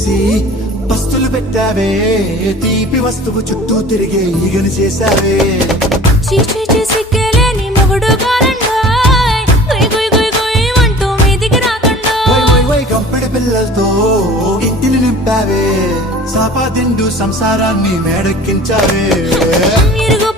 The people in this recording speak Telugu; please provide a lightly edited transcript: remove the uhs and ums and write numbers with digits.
చేసి పస్తులు పెట్టావే, తీపి వస్తువు చుట్టూ తిరిగే ఈగను చేశావే. చీచీ సిగ్గేలేని మొగుడు కారండోయ్, గుయ్ గుయ్ గుయ్ గుయ్ అంటూ మీదికి రాకండోయ్. వై వై వై గంపెడి పిల్లలతో ఇంటిని నింపావే, సాపా దిండు సంసారాన్ని మేడెక్కించావే. ఇరుగు